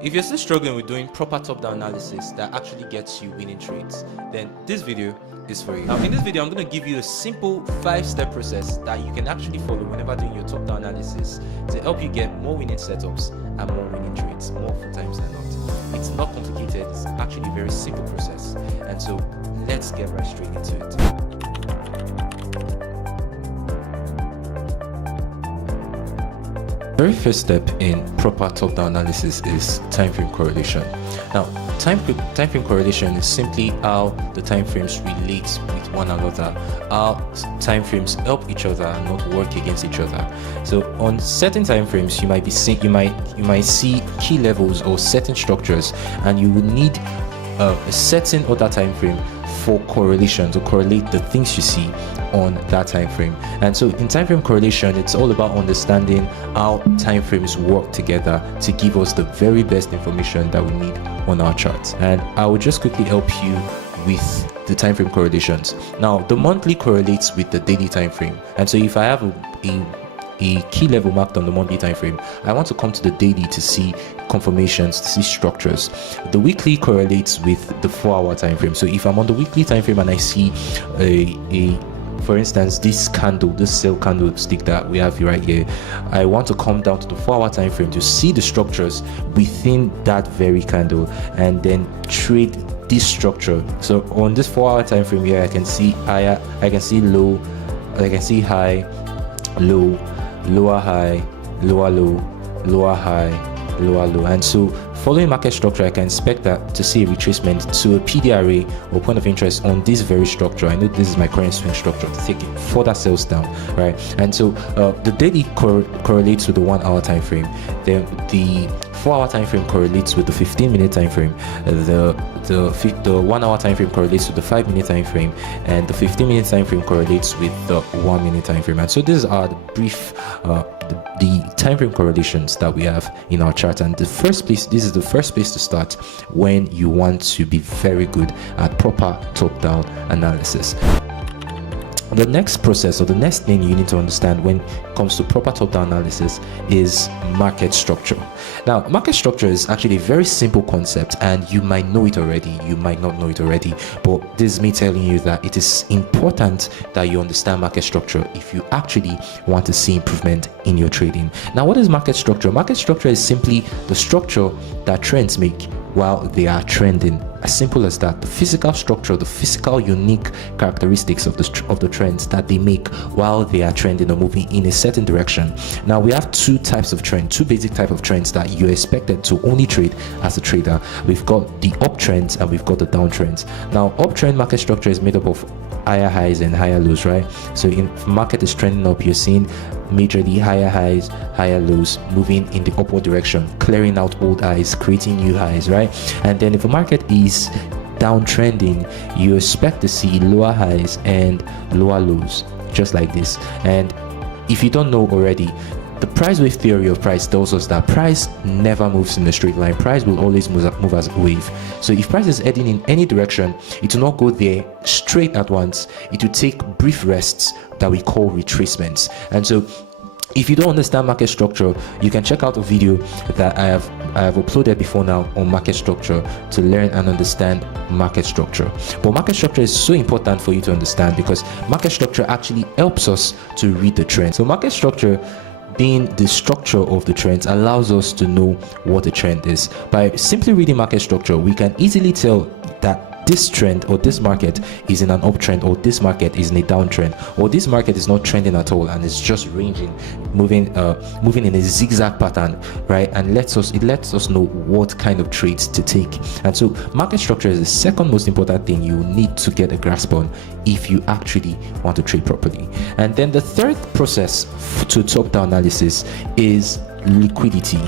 If you're still struggling with doing proper top-down analysis that actually gets you winning trades, then this video is for you. Now, in this video, I'm going to give you a simple 5-step process that you can actually follow whenever doing your top-down analysis to help you get more winning setups and more winning trades, more times than not. It's not complicated, it's actually a very simple process. And so let's get right straight into it. The very first step in proper top-down analysis is time frame correlation. Now, time frame correlation is simply how the time frames relate with one another, how time frames help each other and not work against each other. So on certain time frames, you might see key levels or certain structures, and you will need a certain other time frame for correlation to correlate the things you see on that time frame. And so in time frame correlation, it's all about understanding how time frames work together to give us the very best information that we need on our charts. And I will just quickly help you with the time frame correlations. Now, the monthly correlates with the daily time frame, and so if I have a key level marked on the monthly time frame, I want to come to the daily to see confirmations, to see structures. The weekly correlates with the 4-hour time frame. So if I'm on the weekly time frame and I see for instance, this sell candlestick that we have right here, I want to come down to the 4-hour time frame to see the structures within that very candle and then trade this structure. So on this 4-hour time frame here, I can see higher, I can see low, I can see high, low, lower high, lower low, lower high, lower low. And so following market structure, I can expect that to see a retracement to a PD array or point of interest on this very structure. I know this is my current swing structure to take it further sells down, right? And so the daily correlates with the 1-hour time frame. Then the 4-hour time frame correlates with the 15-minute time frame. The 1-hour time frame correlates with the 5-minute time frame, and the 15-minute time frame correlates with the 1-minute time frame. And so these are the brief the time frame correlations that we have in our chart. And this is the first place to start when you want to be very good at proper top-down analysis. The next process, or the next thing you need to understand when it comes to proper top-down analysis, is market structure. Now, market structure is actually a very simple concept, and you might know it already, you might not know it already, but this is me telling you that it is important that you understand market structure if you actually want to see improvement in your trading. Now, what is market structure? Market structure is simply the structure that trends make while they are trending. As simple as that. The physical structure, the physical unique characteristics of the trends that they make while they are trending or moving in a certain direction. Now, we have two types of trend, two basic type of trends that you're expected to only trade as a trader. We've got the uptrends and we've got the downtrends. Now, uptrend market structure is made up of higher highs and higher lows, right? So if market is trending up, you're seeing majorly higher highs, higher lows, moving in the upward direction, clearing out old highs, creating new highs, right? And then if a market is downtrending, you expect to see lower highs and lower lows, just like this. And if you don't know already, the price wave theory of price tells us that price never moves in a straight line. Price will always move as a wave. So if price is heading in any direction, it will not go there straight at once. It will take brief rests that we call retracements. And so if you don't understand market structure, you can check out a video that I have uploaded before now on market structure to learn and understand market structure. But market structure is so important for you to understand because market structure actually helps us to read the trend. So market structure, being the structure of the trends, allows us to know what the trend is. By simply reading market structure, we can easily tell that this trend or this market is in an uptrend, or this market is in a downtrend, or this market is not trending at all and it's just ranging, moving in a zigzag pattern, right? And it lets us know what kind of trades to take. And so market structure is the second most important thing you need to get a grasp on if you actually want to trade properly. And then the third process to top-down analysis is liquidity.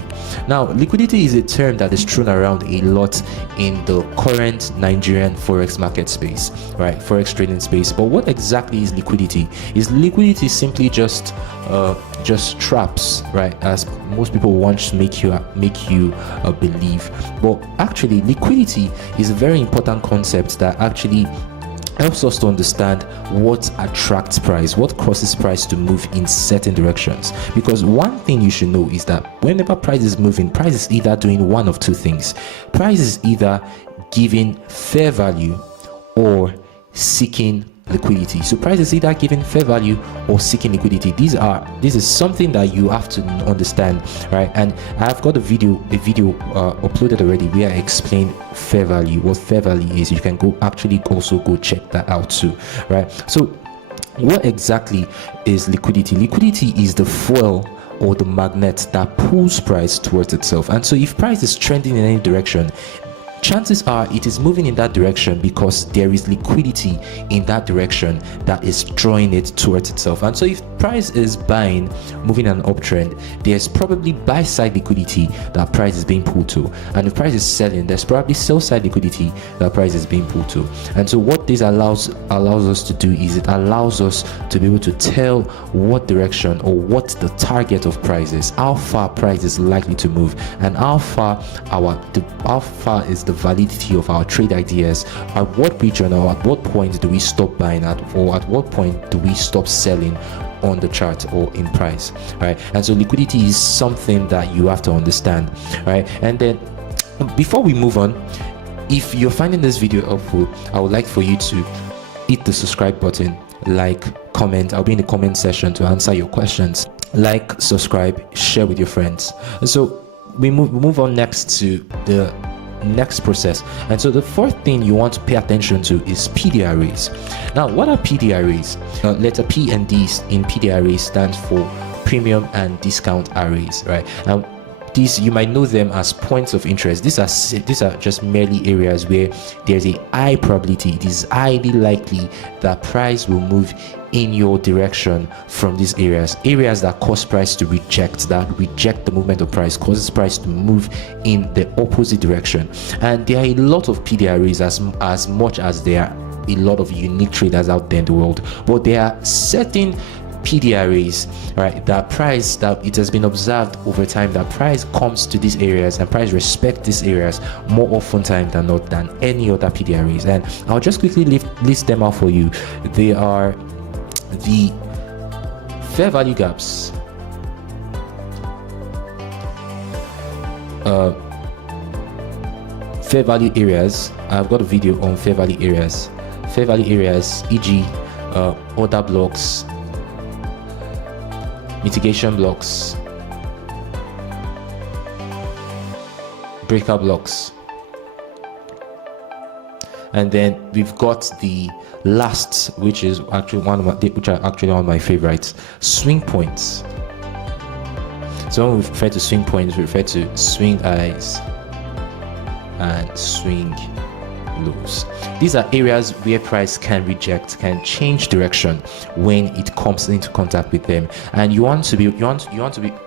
Now, liquidity is a term that is thrown around a lot in the current Nigerian forex market space, right? Forex trading space. But what exactly is liquidity? Is liquidity simply just traps, right? As most people want to make you believe. But actually, liquidity is a very important concept that actually helps us to understand what attracts price, what causes price to move in certain directions. Because one thing you should know is that whenever price is moving, price is either doing one of two things. Price is either giving fair value or seeking liquidity. So price is either giving fair value or seeking liquidity. This is something that you have to understand, right? And I've got a video uploaded already where I explain fair value, what fair value is. You can also go check that out too, right? So what exactly is liquidity? Liquidity is the fuel or the magnet that pulls price towards itself. And so if price is trending in any direction, chances are it is moving in that direction because there is liquidity in that direction that is drawing it towards itself. And so if price is buying, moving an uptrend, there's probably buy side liquidity that price is being pulled to. And if price is selling, there's probably sell side liquidity that price is being pulled to. And so what this allows us to do is it allows us to be able to tell what direction or what the target of price is, how far price is likely to move, and how far is the validity of our trade ideas, at what region or at what point do we stop buying at, or at what point do we stop selling on the chart or in price, right? And so liquidity is something that you have to understand, right? And then before we move on, if you're finding this video helpful, I would like for you to hit the subscribe button, like, comment. I'll be in the comment section to answer your questions. Like, subscribe, share with your friends. And so we move on next to the next process. And so the fourth thing you want to pay attention to is PD arrays. Now, what are PD arrays? Letter P and D in PD arrays stands for premium and discount arrays, right? Now, these, you might know them as points of interest. These are just merely areas where there's a high probability, it is highly likely that price will move in your direction from these areas that cause price to reject the movement of price, causes price to move in the opposite direction. And there are a lot of PD arrays, as much as there are a lot of unique traders out there in the world, but there are certain PD arrays, right, that it has been observed over time that price comes to these areas and price respect these areas more often time than not than any other PD arrays. And I'll just quickly list them out for you. They are the fair value gaps, fair value areas. I've got a video on fair value areas, e.g. order blocks, mitigation blocks, breaker blocks. And then we've got the last, which is actually one of my favorites, swing points. So when we refer to swing points, we refer to swing highs and swing lows. These are areas where price can change direction when it comes into contact with them, and you want to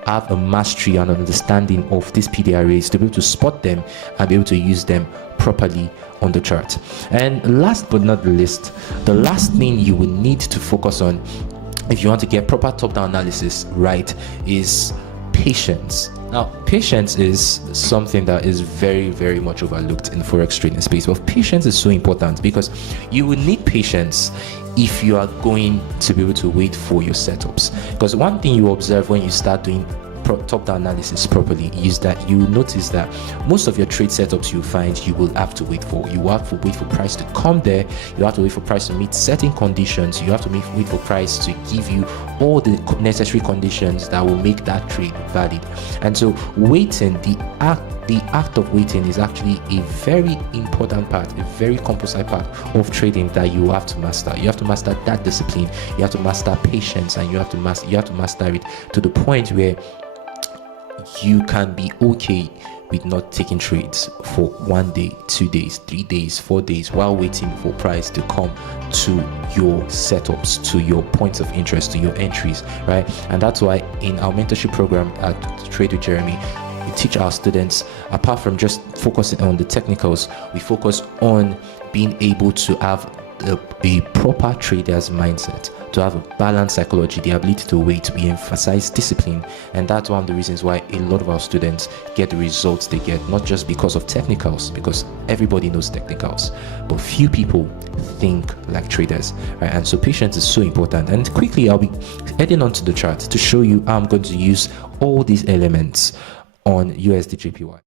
have a mastery and an understanding of these PD arrays to be able to spot them and be able to use them properly on the chart. And last but not the least, the last thing you will need to focus on if you want to get proper top-down analysis right is patience. Now, patience is something that is very, very much overlooked in the forex trading space. But patience is so important because you will need patience if you are going to be able to wait for your setups. Because one thing you observe when you start doing top-down analysis properly is that you notice that most of your trade setups you find you will have to wait for. You have to wait for price to come there. You have to wait for price to meet certain conditions. You have to wait for price to give you all the necessary conditions that will make that trade valid. And so waiting, the act of waiting is actually a very important part, a very composite part of trading that you have to master. You have to master that discipline. You have to master patience, and you have to master it to the point where you can be okay with not taking trades for 1 day, 2 days, 3 days, 4 days while waiting for price to come to your setups, to your points of interest, to your entries, right? And that's why in our mentorship program at Trade with Jeremy, we teach our students, apart from just focusing on the technicals, we focus on being able to have a proper trader's mindset, to have a balanced psychology, the ability to wait. We emphasize discipline, and that's one of the reasons why a lot of our students get the results they get, not just because of technicals, because everybody knows technicals, but few people think like traders, right? And so patience is so important. And quickly, I'll be heading onto the chart to show you how I'm going to use all these elements on USD JPY.